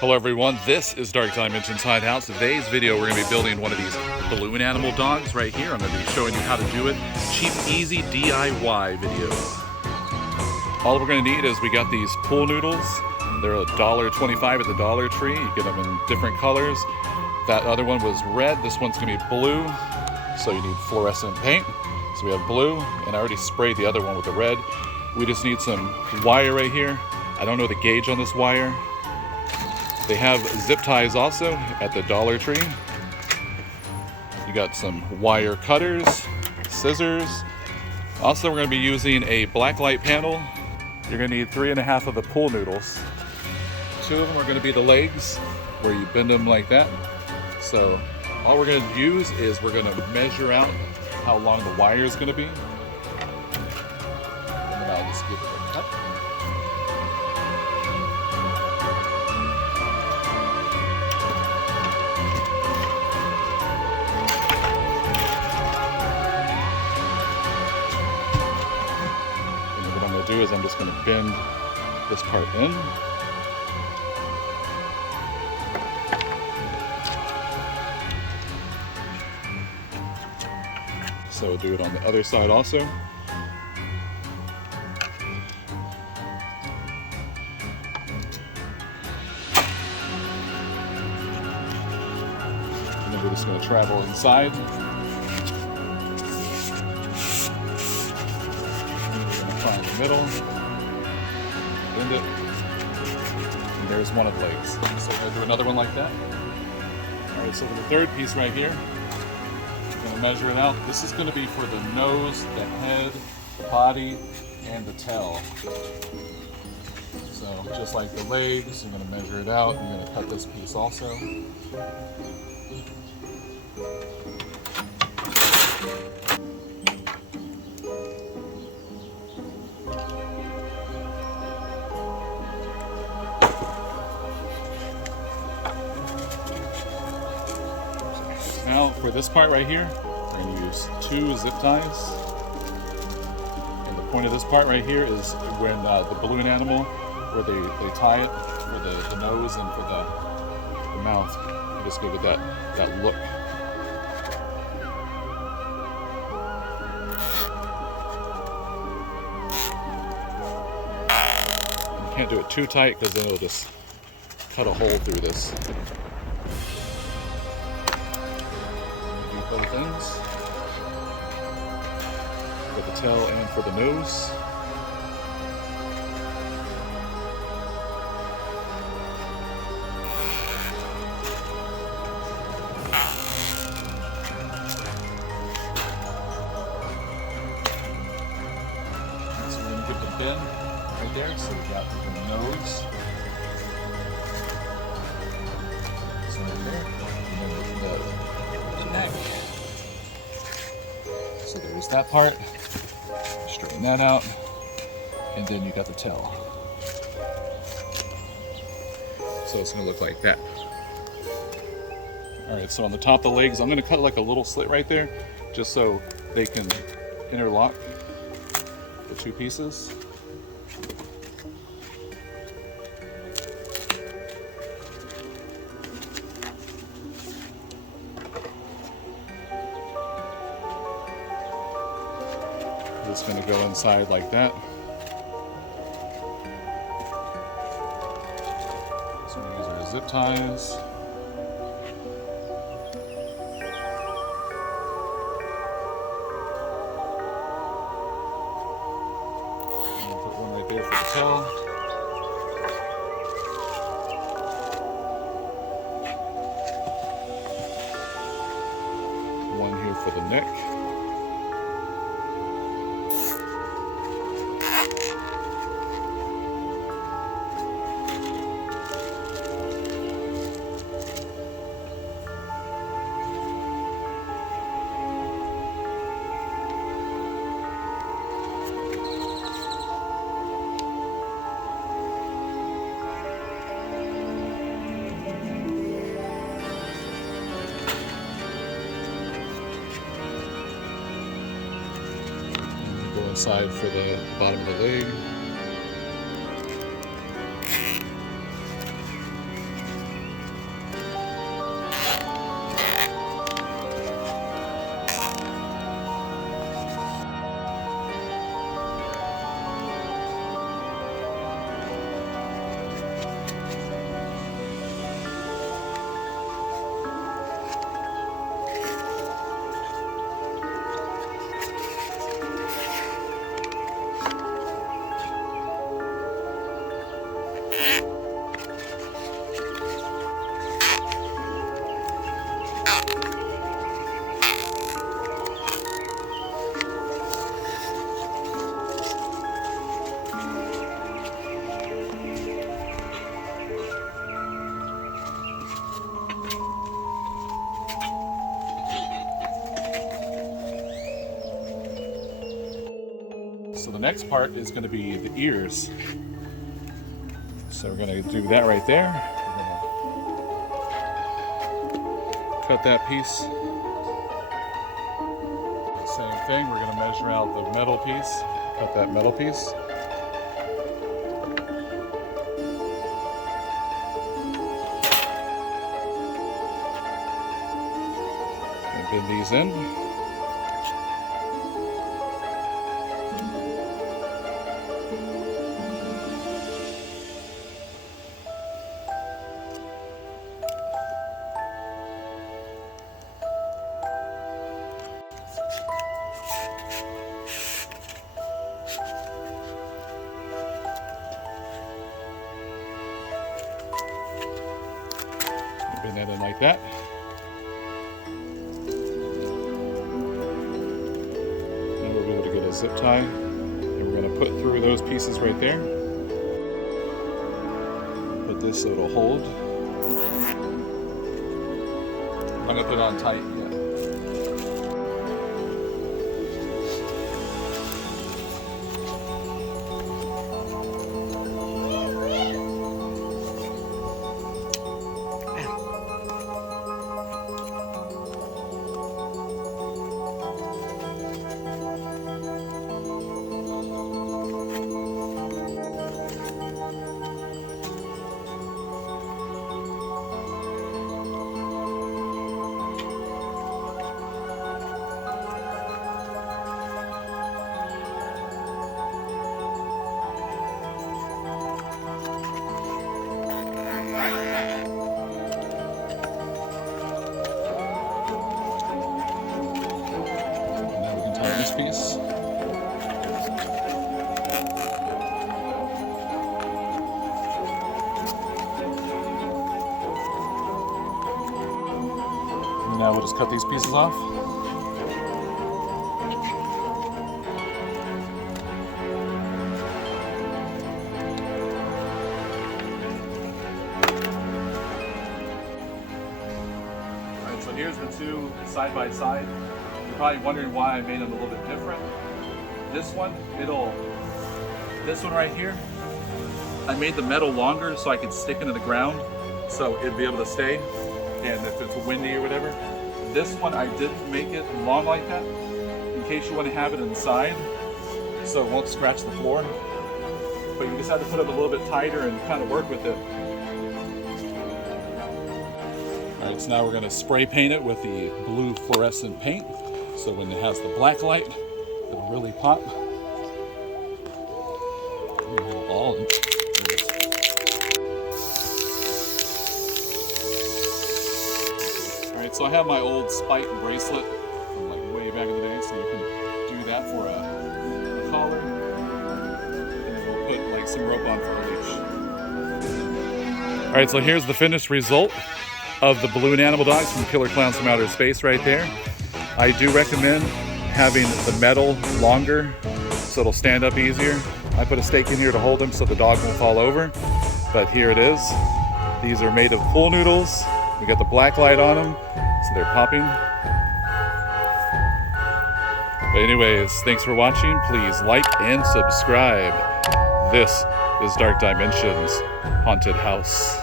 Hello everyone, this is Dark Dimensions Hideout. Today's video we're going to be building one of these balloon animal dogs right here. I'm going to be showing you how to do it. Cheap, easy DIY video. All we're going to need is we got these pool noodles. They're $1.25 at the Dollar Tree. You get them in different colors. That other one was red. This one's going to be blue. So you need fluorescent paint. So we have blue, and I already sprayed the other one with the red. We just need some wire right here. I don't know the gauge on this wire. They have zip ties also at the Dollar Tree. You got some wire cutters, scissors. Also, we're going to be using a black light panel. You're going to need 3.5 of the pool noodles. 2 of them are going to be the legs, where you bend them like that. So all we're going to use is we're going to measure out how long the wire is going to be. And then I'll just give it a cut. Is I'm just going to bend this part in. So we'll do it on the other side also. And then we're just going to travel inside. Find the middle, bend it, and there's one of the legs. So I'm going to do another one like that. Alright, so for the third piece right here, I'm going to measure it out. This is going to be for the nose, the head, the body, and the tail. So just like the legs, I'm going to measure it out. I'm going to cut this piece also. Now for this part right here, I'm going to use 2 zip ties. And the point of this part right here is when the balloon animal, where they tie it for the nose and for the mouth. You just give it that look. You can't do it too tight because then it'll just cut a hole through this. Both ends for the tail and for the nose. So we're going to get the bend right there. So we got the nose. So right there. And then the neck. So there's that part, straighten that out, and then you got the tail. So it's going to look like that. Alright, so on the top of the legs, I'm going to cut like a little slit right there, just so they can interlock the 2 pieces. It's going to go inside like that. So we use our zip ties. And put one right there for the tail. One here for the neck. Go inside for the bottom of the leg. next part is going to be the ears. So we're going to do that right there. Cut that piece. Same thing, we're going to measure out the metal piece. Cut that metal piece. And bend these in. Bend that in like that. And we'll be able to get a zip tie. And we're going to put through those pieces right there. Put this so it'll hold. I'm going to put it on tight. Yeah. This piece. And now we'll just cut these pieces off. Alright, so here's the two side by side. You're probably wondering why I made them a little bit different. This one right here, I made the metal longer so I could stick into the ground so it'd be able to stay, and if it's windy or whatever. This one, I didn't make it long like that in case you want to have it inside so it won't scratch the floor. But you just have to put it a little bit tighter and kind of work with it. Alright, so now we're going to spray paint it with the blue fluorescent paint. So when it has the black light, it'll really pop. All in. Alright, so I have my old spike bracelet from like way back in the day, so you can do that for a collar. And then we'll put like some rope on for a leash. Alright, so here's the finished result of the balloon animal dogs from Killer Klowns from Outer Space right there. I do recommend having the metal longer so it'll stand up easier. I put a stake in here to hold them so the dog won't fall over, but here it is. These are made of pool noodles. We got the black light on them, so they're popping. But anyways, thanks for watching. Please like and subscribe. This is Dark Dimensions Haunted House.